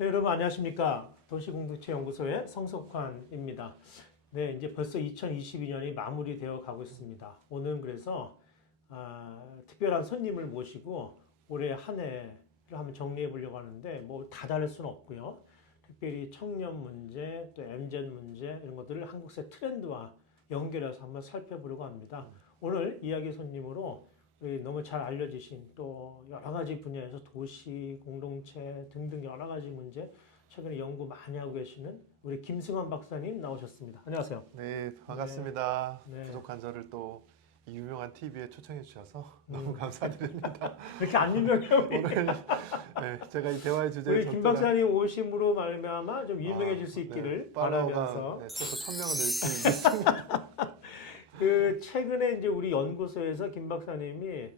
네, 여러분 안녕하십니까? 도시공동체연구소의 성석환입니다. 네, 이제 벌써 2022년이 마무리되어 가고 있습니다. 오늘은 그래서 특별한 손님을 모시고 올해 한 해를 한번 정리해 보려고 하는데 뭐 다 다를 수는 없고요. 특별히 청년 문제, 또 MZ 문제 이런 것들을 한국 사회 트렌드와 연결해서 한번 살펴보려고 합니다. 오늘 이야기 손님으로 우리 너무 잘 알려지신 또 여러 가지 분야에서 도시, 공동체 등등 여러 가지 문제 최근에 연구 많이 하고 계시는 우리 김승환 박사님 나오셨습니다. 안녕하세요. 네, 반갑습니다. 네. 부족한 저를 또 이 유명한 TV에 초청해 주셔서 너무 감사드립니다. 그렇게 안 유명해요. 오늘 네, 제가 이 대화의 주제를 우리 김 박사님 오심으로 말미암아 좀 유명해질 수 있기를 바라면서 네, 최소 1000명은 늘 수 있겠습니다. 그 최근에 이제 우리 연구소에서 김 박사님이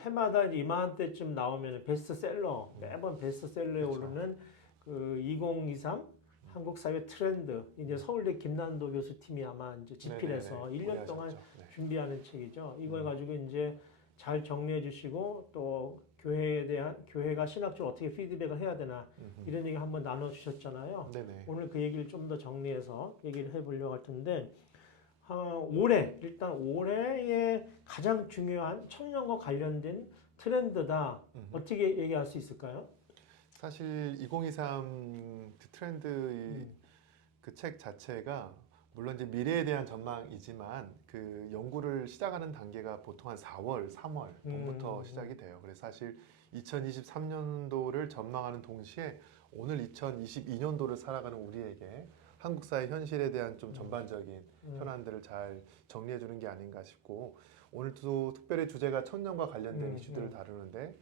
해마다 이제 이맘때쯤 나오면 베스트셀러 매번 베스트셀러에 그렇죠. 오르는 그 2023 한국 사회 트렌드 이제 서울대 김난도 교수 팀이 아마 이제 집필해서 1년 동안 네. 준비하는 책이죠. 이걸 가지고 이제 잘 정리해 주시고 또 교회가 신학적으로 어떻게 피드백을 해야 되나 이런 얘기 한번 나눠 주셨잖아요. 네네. 오늘 그 얘기를 좀 더 정리해서 얘기를 해보려고 할 텐데 일단 올해의 가장 중요한 청년과 관련된 트렌드다. 어떻게 얘기할 수 있을까요? 사실 2023 트렌드 그 책 자체가 물론 이제 미래에 대한 전망이지만 그 연구를 시작하는 단계가 보통 한 4월, 3월 봄부터 시작이 돼요. 그래서 사실 2023년도를 전망하는 동시에 오늘 2022년도를 살아가는 우리에게 한국 사회 현실에 대한 좀 전반적인 현안들을 잘 정리해 주는 게 아닌가 싶고 오늘도 특별히 주제가 청년과 관련된 이슈들을 다루는데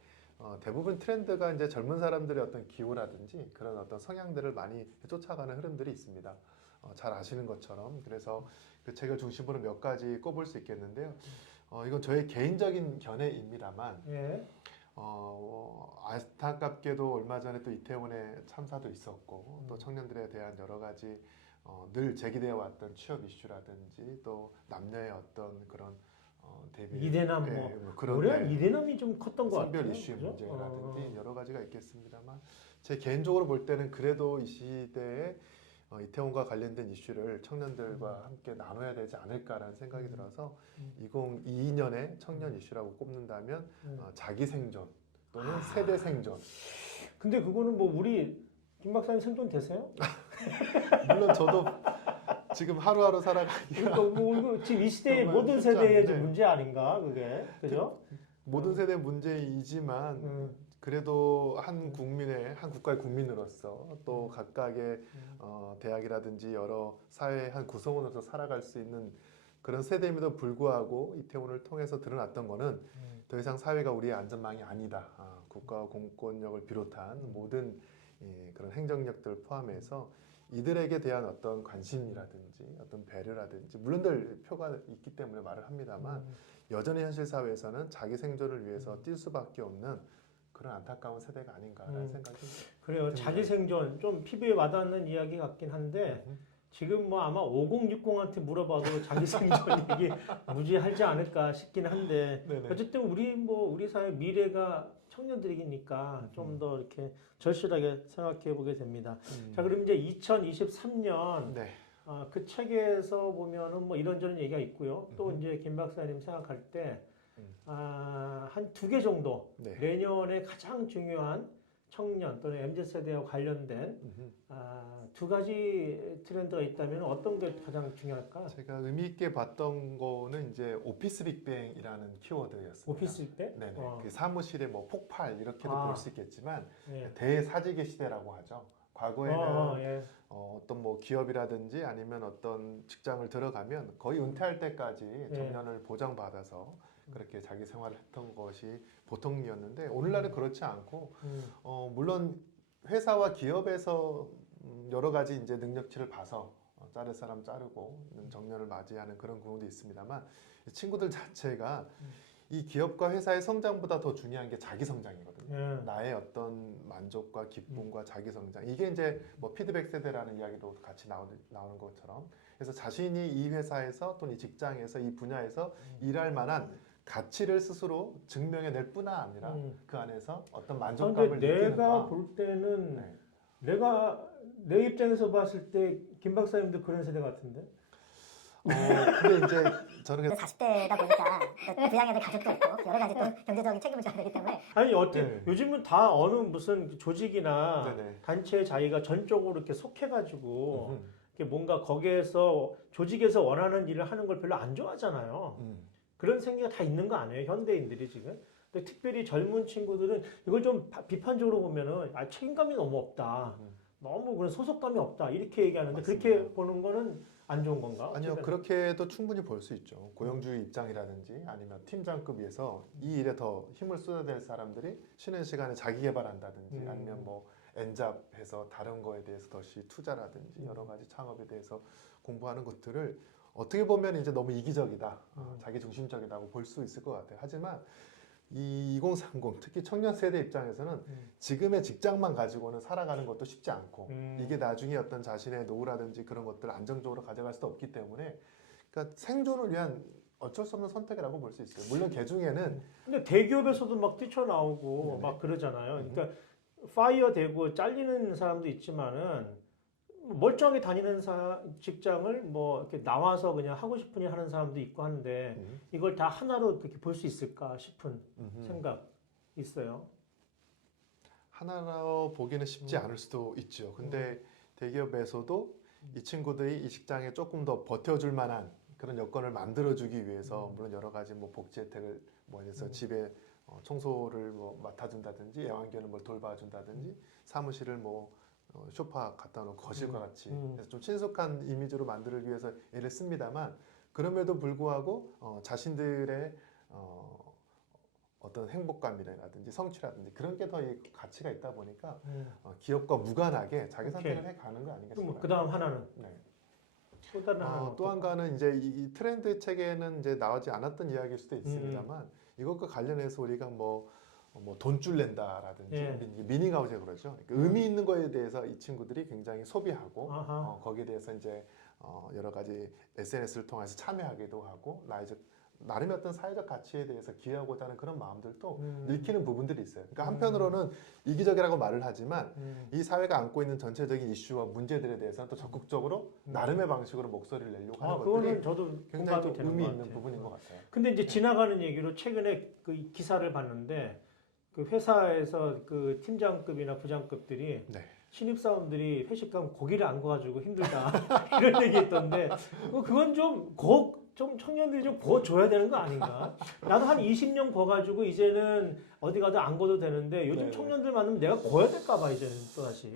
대부분 트렌드가 이제 젊은 사람들의 어떤 기호라든지 그런 어떤 성향들을 많이 쫓아가는 흐름들이 있습니다. 잘 아시는 것처럼 그래서 그 책을 중심으로 몇 가지 꼽을 수 있겠는데요. 이건 저의 개인적인 견해입니다만 예. 안타깝게도 얼마 전에 또 이태원의 참사도 있었고 또 청년들에 대한 여러 가지 늘 제기되어 왔던 취업 이슈라든지 또 남녀의 어떤 그런 대비 이대남 그런 올해 이대남이 좀 컸던 것 같아요. 성별 이슈의 그죠? 문제라든지 여러 가지가 있겠습니다만 제 개인적으로 볼 때는 그래도 이 시대에 이태원과 관련된 이슈를 청년들과 함께 나눠야 되지 않을까라는 생각이 들어서 2022년에 청년 이슈라고 꼽는다면 자기 생존 또는 세대 생존. 근데 그거는 뭐 우리 김 박사님 생존 되세요? 물론 저도 지금 하루하루 살아가기가 그러니까 뭐 이거 지금 이 시대의 정말 모든 쉽지 세대의 않은데. 문제 아닌가 그게 그죠? 모든 세대 문제이지만 그래도 한 국가의 국민으로서 또 각각의 대학이라든지 여러 사회의 한 구성원으로서 살아갈 수 있는 그런 세대임에도 불구하고 이태원을 통해서 드러났던 거는 더 이상 사회가 우리의 안전망이 아니다. 국가와 공권력을 비롯한 모든 그런 행정력들을 포함해서 이들에게 대한 어떤 관심이라든지 어떤 배려라든지 물론들 표가 있기 때문에 말을 합니다만 여전히 현실 사회에서는 자기 생존을 위해서 뛸 수밖에 없는 그런 안타까운 세대가 아닌가라는 생각이 그래요. 듭니다. 자기 생존 좀 피부에 와닿는 이야기 같긴 한데 지금 뭐 아마 5060한테 물어봐도 자기 생존 얘기 무지하지 않을까 싶긴 한데 네네. 어쨌든 우리 사회 미래가 청년들이니까 좀 더 이렇게 절실하게 생각해 보게 됩니다. 자, 그럼 이제 2023년 네. 그 책에서 보면은 뭐 이런저런 얘기가 있고요. 또 이제 김 박사님 생각할 때 한 두 개 정도 네. 내년에 가장 중요한 청년 또는 MZ세대와 관련된 두 가지 트렌드가 있다면 어떤 게 가장 중요할까? 제가 의미 있게 봤던 거는 이제 오피스 빅뱅이라는 키워드였습니다. 오피스 때? 네네. 그 사무실의 뭐 폭발 이렇게도 볼 수 있겠지만 예. 대사직의 시대라고 하죠. 과거에는 예. 어떤 뭐 기업이라든지 아니면 어떤 직장을 들어가면 거의 은퇴할 때까지 정년을 보장받아서 그렇게 자기 생활을 했던 것이 보통이었는데 오늘날은 그렇지 않고 물론 회사와 기업에서 여러 가지 이제 능력치를 봐서 자를 사람 자르고 정년을 맞이하는 그런 경우도 있습니다만 친구들 자체가 이 기업과 회사의 성장보다 더 중요한 게 자기 성장이거든요. 나의 어떤 만족과 기쁨과 자기 성장. 이게 이제 뭐 피드백 세대라는 이야기도 같이 나오는 것처럼. 그래서 자신이 이 회사에서 또는 이 직장에서 이 분야에서 일할 만한 가치를 스스로 증명해낼 뿐 아니라 그 안에서 어떤 만족감을 그런데 느끼는가. 내가 볼 때는 네. 내가 내 입장에서 봤을 때 김 박사님도 그런 세대 같은데. 근데 이제 저는 40대다 보니까 부양해야 될 가족도 있고 여러 가지 또 경제적인 책임을 져야 되기 때문에 아니 어때? 네. 요즘은 다 어느 무슨 조직이나 네네. 단체에 자기가 전적으로 이렇게 속해가지고 음흠. 이렇게 뭔가 거기에서 조직에서 원하는 일을 하는 걸 별로 안 좋아하잖아요. 그런 생각이 다 있는 거 아니에요? 현대인들이 지금. 근데 특별히 젊은 친구들은 이걸 좀 비판적으로 보면은 책임감이 너무 없다. 너무 그런 소속감이 없다. 이렇게 얘기하는데 맞습니다. 그렇게 보는 거는 안 좋은 건가? 아니요, 어쨌든. 그렇게도 충분히 볼 수 있죠. 고용주의 입장이라든지 아니면 팀장급에서 이 일에 더 힘을 쏟아야 될 사람들이 쉬는 시간에 자기 개발한다든지 아니면 뭐 엔잡해서 다른 거에 대해서 더시 투자라든지 여러 가지 창업에 대해서 공부하는 것들을 어떻게 보면 이제 너무 이기적이다, 자기 중심적이다고 볼 수 있을 것 같아요. 하지만 이 2030 특히 청년 세대 입장에서는 지금의 직장만 가지고는 살아가는 것도 쉽지 않고 이게 나중에 어떤 자신의 노후라든지 그런 것들을 안정적으로 가져갈 수도 없기 때문에 그러니까 생존을 위한 어쩔 수 없는 선택이라고 볼 수 있어요. 물론 개 중에는 근데 대기업에서도 막 뛰쳐나오고 네네. 막 그러잖아요. 그러니까 파이어 되고 잘리는 사람도 있지만은 멀쩡하게 다니는 직장을 뭐 이렇게 나와서 그냥 하고 싶은 일 하는 사람도 있고 하는데 이걸 다 하나로 그렇게 볼 수 있을까 싶은 생각 있어요. 하나로 보기는 쉽지 않을 수도 있죠. 근데 대기업에서도 이 친구들이 이 직장에 조금 더 버텨줄 만한 그런 여건을 만들어주기 위해서 물론 여러 가지 뭐 복지 혜택을 뭐 해서 집에 청소를 뭐 맡아준다든지 애완견을 뭐 돌봐준다든지 사무실을 뭐 소파 갖다 놓고 거실과 같이 그래서 좀 친숙한 이미지로 만들기 위해서 애를 씁니다만 그럼에도 불구하고 자신들의 어떤 행복감이라든지 성취라든지 그런 게 더 가치가 있다 보니까 기업과 무관하게 자기 선택을 해가는 거 아닌가 싶어요. 그 다음 하나는 네. 또 다른 하나는 또 한 가는 이제 이 트렌드 책에는 이제 나오지 않았던 이야기일 수도 있습니다만 이것과 관련해서 우리가 뭐 돈줄 낸다라든지 예. 미닝아웃이라고 그러죠. 그러니까 의미 있는 거에 대해서 이 친구들이 굉장히 소비하고 아하. 거기에 대해서 이제 여러 가지 SNS를 통해서 참여하기도 하고 나름의 어떤 사회적 가치에 대해서 기여하고자 하는 그런 마음들도 읽히는 부분들이 있어요. 그러니까 한편으로는 이기적이라고 말을 하지만 이 사회가 안고 있는 전체적인 이슈와 문제들에 대해서는 또 적극적으로 나름의 방식으로 목소리를 내려고 하는 그거는 것들이 저도 굉장히 또 공감이 되는 의미 것 있는 같아요. 부분인 것 같아요. 근데 이제 지나가는 얘기로 최근에 그 기사를 봤는데 그 회사에서 그 팀장급이나 부장급들이 네. 신입사원들이 회식 가면 고기를 안 구워가지고 힘들다 이런 얘기 했던데 그건 좀 청년들이 좀 구워줘야 되는 거 아닌가? 나도 한 20년 구워가지고 이제는 어디 가도 안 구워도 되는데 요즘 네네. 청년들 만나면 내가 구워야 될까 봐 이제는 또다시.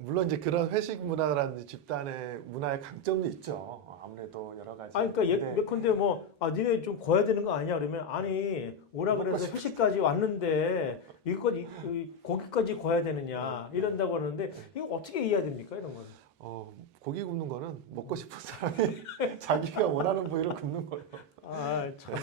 물론 이제 그런 회식 문화라든지 집단의 문화의 강점도 있죠. 아무래도 여러 가지. 아니 그러니까 근데 예컨대 뭐 니네 좀 구워야 되는 거 아니야? 그러면 아니 오라 그래서 회식까지 왔는데 고기까지 구워야 되느냐 이런다고 하는데 이거 어떻게 이해해야 됩니까 이런 거는? 고기 굽는 거는 먹고 싶은 사람이 자기가 원하는 부위를 굽는 거예요. 참.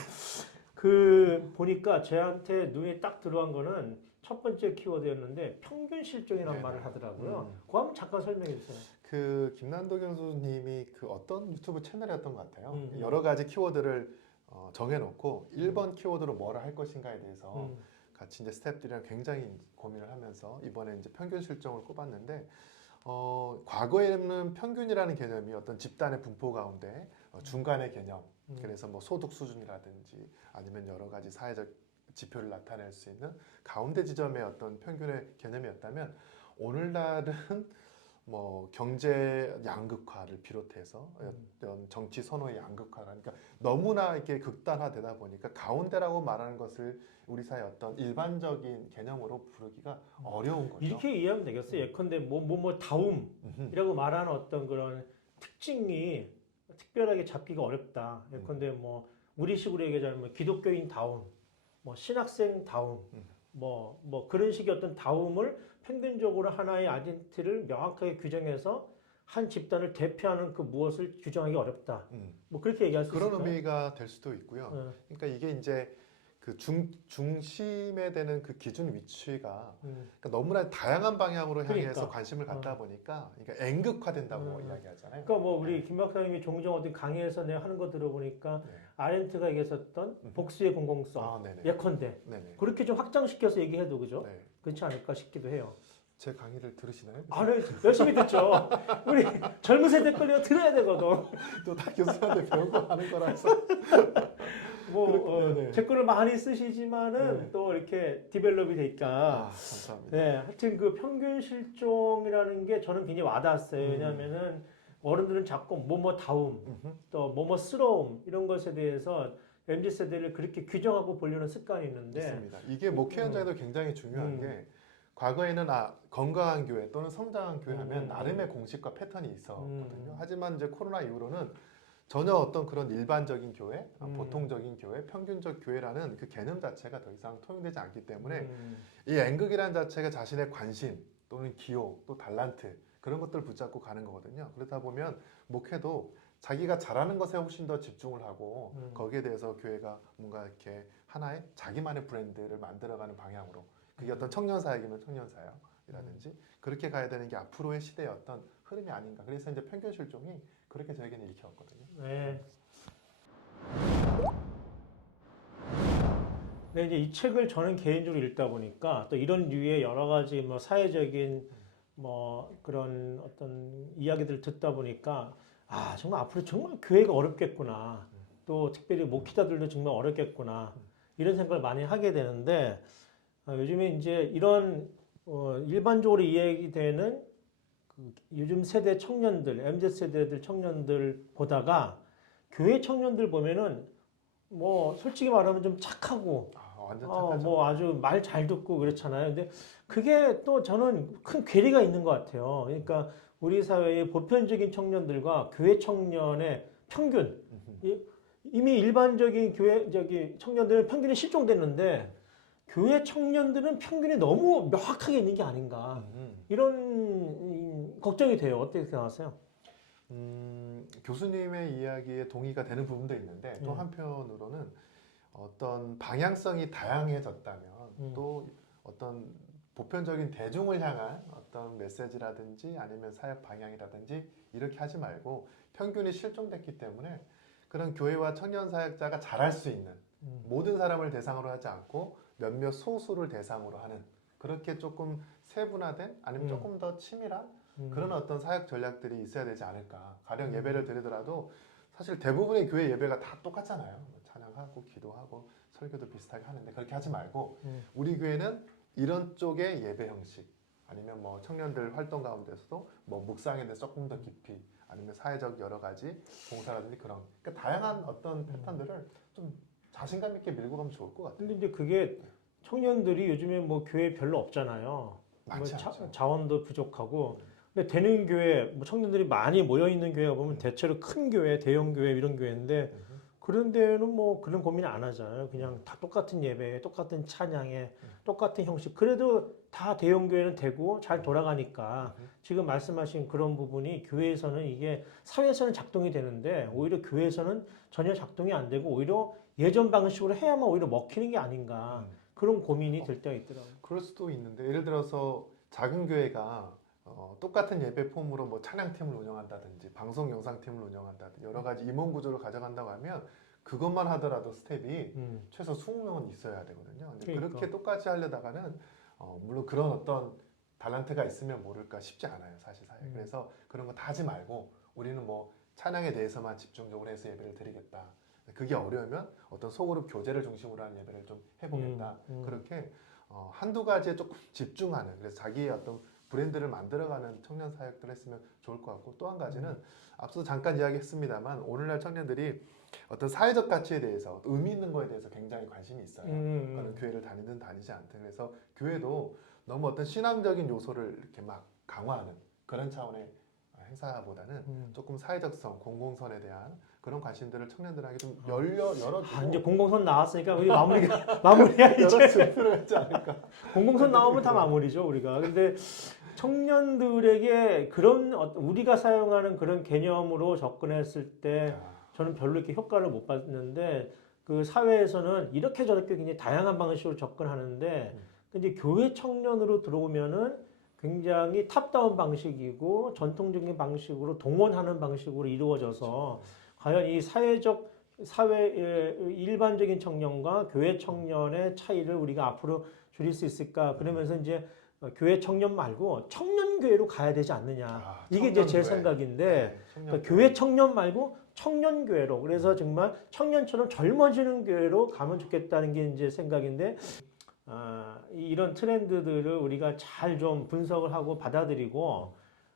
그 보니까 저한테 눈에 딱 들어간 거는 첫 번째 키워드였는데 평균 실종이라는 네네. 말을 하더라고요. 그거 한번 잠깐 설명해 주세요. 그 김난도 교수님이 그 어떤 유튜브 채널이었던 것 같아요. 음. 여러 가지 키워드를 정해놓고 1번 키워드로 뭐를 할 것인가에 대해서 같이 이제 스태프들이랑 굉장히 고민을 하면서 이번에 이제 평균 실종을 꼽았는데 과거에는 평균이라는 개념이 어떤 집단의 분포 가운데 중간의 개념, 그래서 뭐 소득 수준이라든지 아니면 여러 가지 사회적 지표를 나타낼 수 있는 가운데 지점의 어떤 평균의 개념이었다면 오늘날은 뭐 경제 양극화를 비롯해서 어떤 정치 선호의 양극화라니까 너무나 이렇게 극단화되다 보니까 가운데라고 말하는 것을 우리 사회 어떤 일반적인 개념으로 부르기가 어려운 거죠. 이렇게 이해하면 되겠어요. 예컨대 뭐 다움이라고 말하는 어떤 그런 특징이 특별하게 잡기가 어렵다. 예컨대 뭐 우리식으로 얘기하자면 뭐 기독교인 다움, 뭐 신학생 다움, 뭐 그런 식의 어떤 다움을 평균적으로 하나의 아이덴티티를 명확하게 규정해서 한 집단을 대표하는 그 무엇을 규정하기 어렵다. 뭐 그렇게 얘기할 수 그런 있을까요? 의미가 될 수도 있고요. 그러니까 이게 이제 그 중심에 되는 그 기준 위치가 그러니까 너무나 다양한 방향으로 향해서 그러니까. 관심을 갖다 보니까 그러니까 N극화된다고 이야기하잖아요. 그러니까 뭐 우리 김 박사님이 종종 어디 강의에서 내가 하는 거 들어보니까 네. 아렌트가 얘기했었던 복수의 공공성, 아, 네네. 예컨대 네네. 그렇게 좀 확장시켜서 얘기해도 그죠? 네. 그렇지 않을까 싶기도 해요. 제 강의를 들으시나요? 아, 네, 열심히 듣죠. 우리 젊은 세대 끌려 들어야 되거든. 또 다 교수한테 배우고 하는 거라서. 네네. 제 거를 많이 쓰시지만은 네. 또 이렇게 디벨롭이 되니까. 아, 감사합니다. 네, 하여튼 그 평균 실종이라는 게 저는 굉장히 와닿았어요. 왜냐하면은 어른들은 자꾸 뭐뭐다움, 또 뭐뭐스러움 이런 것에 대해서 MZ 세대를 그렇게 규정하고 보려는 습관이 있는데, 있습니다. 이게 목회 현장에도 굉장히 중요한 음. 게 과거에는 건강한 교회 또는 성장한 교회 하면 음. 나름의 공식과 패턴이 있었거든요. 음. 하지만 이제 코로나 이후로는 전혀 어떤 그런 일반적인 교회, 음. 보통적인 교회, 평균적 교회라는 그 개념 자체가 더 이상 통용되지 않기 때문에 음. 이 N극이라는 자체가 자신의 관심 또는 기호 또 달란트 그런 것들을 붙잡고 가는 거거든요. 그러다 보면 목회도 자기가 잘하는 것에 훨씬 더 집중을 하고 거기에 대해서 교회가 뭔가 이렇게 하나의 자기만의 브랜드를 만들어가는 방향으로 그게 어떤 청년 사역이면 청년 사역이라든지 그렇게 가야 되는 게 앞으로의 시대의 어떤 흐름이 아닌가. 그래서 이제 평균 실종이 그렇게 저에게는 일으켰거든요. 네. 네, 이제 이 책을 저는 개인적으로 읽다 보니까 또 이런 류의 여러 가지 뭐 사회적인 뭐 그런 어떤 이야기들을 듣다 보니까 아, 정말 앞으로 정말 교회가 어렵겠구나. 또 특별히 목회자들도 정말 어렵겠구나. 이런 생각을 많이 하게 되는데 요즘에 이제 이런 일반적으로 이야기되는 그 요즘 세대 청년들, MZ 세대들 청년들 보다가 교회 청년들 보면은 뭐 솔직히 말하면 좀 착하고 완전 착하죠. 뭐 아주 말 잘 듣고 그렇잖아요. 근데 그게 또 저는 큰 괴리가 있는 것 같아요. 그러니까 우리 사회의 보편적인 청년들과 교회 청년의 평균 이미 일반적인 교회 청년들은 평균이 실종됐는데 교회 청년들은 평균이 너무 명확하게 있는 게 아닌가 이런 걱정이 돼요. 어떻게 생각하세요? 교수님의 이야기에 동의가 되는 부분도 있는데 또 한편으로는 어떤 방향성이 다양해졌다면 또 어떤 보편적인 대중을 향한 어떤 메시지라든지 아니면 사역 방향이라든지 이렇게 하지 말고 평균이 실종됐기 때문에 그런 교회와 청년 사역자가 잘할 수 있는 모든 사람을 대상으로 하지 않고 몇몇 소수를 대상으로 하는 그렇게 조금 세분화된 아니면 조금 더 치밀한 그런 어떤 사역 전략들이 있어야 되지 않을까. 가령 예배를 드리더라도 사실 대부분의 교회 예배가 다 똑같잖아요. 찬양하고 기도하고 설교도 비슷하게 하는데 그렇게 하지 말고 우리 교회는 이런 쪽의 예배 형식 아니면 뭐 청년들 활동 가운데서도 뭐 묵상에 대해서 조금 더 깊이 아니면 사회적 여러 가지 봉사라든지 그런 그러니까 다양한 어떤 패턴들을 좀 자신감 있게 밀고 가면 좋을 것 같아요. 근데 이제 그게 청년들이 요즘에 뭐 교회 별로 없잖아요. 뭐 많지 않죠. 자원도 부족하고. 근데 되는 교회, 뭐 청년들이 많이 모여 있는 교회가 보면 대체로 큰 교회, 대형 교회 이런 교회인데 그런 데는 뭐 그런 고민 안 하잖아요. 그냥 다 똑같은 예배에, 똑같은 찬양에, 똑같은 형식. 그래도 다 대형 교회는 되고 잘 돌아가니까 지금 말씀하신 그런 부분이 교회에서는 이게 사회에서는 작동이 되는데 오히려 교회에서는 전혀 작동이 안 되고 오히려 예전 방식으로 해야만 오히려 먹히는 게 아닌가. 그런 고민이 들 때가 있더라고요. 그럴 수도 있는데 예를 들어서 작은 교회가 똑같은 예배 폼으로 뭐 찬양팀을 운영한다든지 방송 영상팀을 운영한다든지 여러 가지 임원 구조를 가져간다고 하면 그것만 하더라도 스텝이 최소 20명은 있어야 되거든요. 근데 그러니까. 그렇게 똑같이 하려다가는 물론 그런 어떤 달란트가 있으면 모를까 쉽지 않아요. 사실 사회. 그래서 그런 거 다 하지 말고 우리는 뭐 찬양에 대해서만 집중적으로 해서 예배를 드리겠다. 그게 어려우면 어떤 소그룹 교제를 중심으로 하는 예배를 좀 해보겠다. 그렇게 한두 가지에 조금 집중하는 그래서 자기의 어떤 브랜드를 만들어가는 청년 사역들을 했으면 좋을 것 같고 또 한 가지는 앞서 잠깐 이야기했습니다만 오늘날 청년들이 어떤 사회적 가치에 대해서 의미 있는 거에 대해서 굉장히 관심이 있어요. 그런 교회를 다니든 다니지 않든 그래서 교회도 너무 어떤 신앙적인 요소를 이렇게 막 강화하는 그런 차원의 행사보다는 조금 사회적성, 공공선에 대한 그런 관심들을 청년들에게 좀 열어주고 이제 공공선 나왔으니까 우리 마무리야 이제. 열어줄 필요가 있지 않을까. 공공선 나오면 다 마무리죠 우리가. 근데 청년들에게 그런 우리가 사용하는 그런 개념으로 접근했을 때 저는 별로 이렇게 효과를 못 봤는데 그 사회에서는 이렇게 저렇게 굉장히 다양한 방식으로 접근하는데 근데 교회 청년으로 들어오면은 굉장히 탑다운 방식이고 전통적인 방식으로 동원하는 방식으로 이루어져서 과연 이 사회적 사회의 일반적인 청년과 교회 청년의 차이를 우리가 앞으로 줄일 수 있을까? 그러면서 이제 교회 청년 말고 청년 교회로 가야 되지 않느냐. 이게 이제 제 청년교회. 생각인데 네, 그러니까 교회 청년 말고 청년 교회로 그래서 정말 청년처럼 젊어지는 교회로 가면 좋겠다는 게 이제 생각인데 이런 트렌드들을 우리가 잘 좀 분석을 하고 받아들이고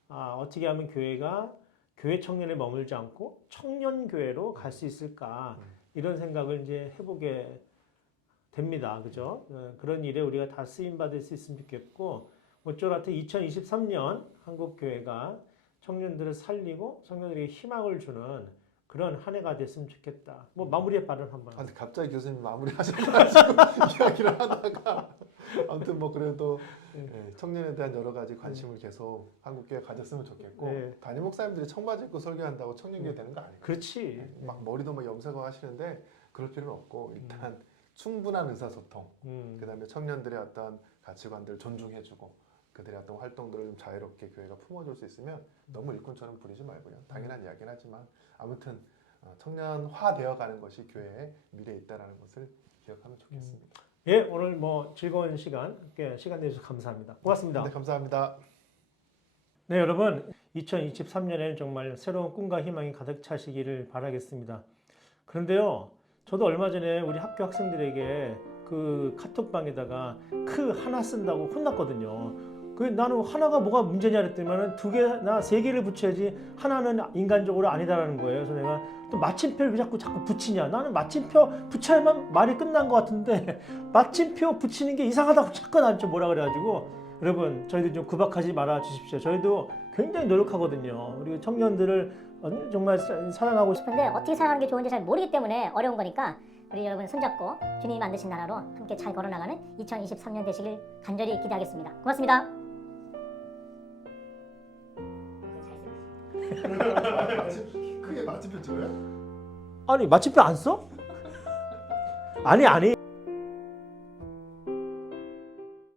어떻게 하면 교회가 교회 청년에 머물지 않고 청년 교회로 갈 수 있을까 이런 생각을 이제 해보게 됩니다. 그죠? 그런 일에 우리가 다 쓰임 받을 수 있으면 좋겠고 모쪼록 2023년 한국 교회가 청년들을 살리고 청년들에게 희망을 주는 그런 한 해가 됐으면 좋겠다. 뭐 마무리의 발언 한번. 근데 갑자기 교수님 마무리하셔가지고 이야기를 하다가 아무튼 뭐 그래도 청년에 대한 여러 가지 관심을 계속 한국교회 가졌으면 좋겠고 네. 담임 목사님들이 청바지 입고 설교한다고 청년교회 되는 거 아니에요. 그렇지. 막 머리도 뭐 염색하고 하시는데 그럴 필요는 없고 일단 충분한 의사소통 그다음에 청년들의 어떤 가치관들을 존중해주고 그들의 어떤 활동들을 좀 자유롭게 교회가 품어줄 수 있으면 너무 일꾼처럼 부리지 말고요. 당연한 이야기는 하지만 아무튼 청년화되어 가는 것이 교회의 미래에 있다는 것을 기억하면 좋겠습니다. 예, 오늘 뭐 즐거운 시간 내주셔서 감사합니다. 고맙습니다. 네, 감사합니다. 네, 여러분 2023년에는 정말 새로운 꿈과 희망이 가득 차시기를 바라겠습니다. 그런데요, 저도 얼마 전에 우리 학교 학생들에게 그 카톡방에다가 크 하나 쓴다고 혼났거든요. 나는 하나가 뭐가 문제냐 그랬더니만 두 개나 세 개를 붙여야지 하나는 인간적으로 아니다라는 거예요. 그래서 내가 또 마침표를 왜 자꾸 붙이냐? 나는 마침표 붙여야만 말이 끝난 것 같은데 마침표 붙이는 게 이상하다고 자꾸 나한테 뭐라 그래가지고 여러분 저희들 좀 구박하지 말아 주십시오. 저희도 굉장히 노력하거든요. 우리 청년들을 정말 사랑하고 싶은데 어떻게 사랑하는 게 좋은지 잘 모르기 때문에 어려운 거니까 우리 여러분 손잡고 주님이 만드신 나라로 함께 잘 걸어나가는 2023년 되시길 간절히 기대하겠습니다. 고맙습니다. 크게 마침표 찍어요? 아니 마침표 안 써? 아니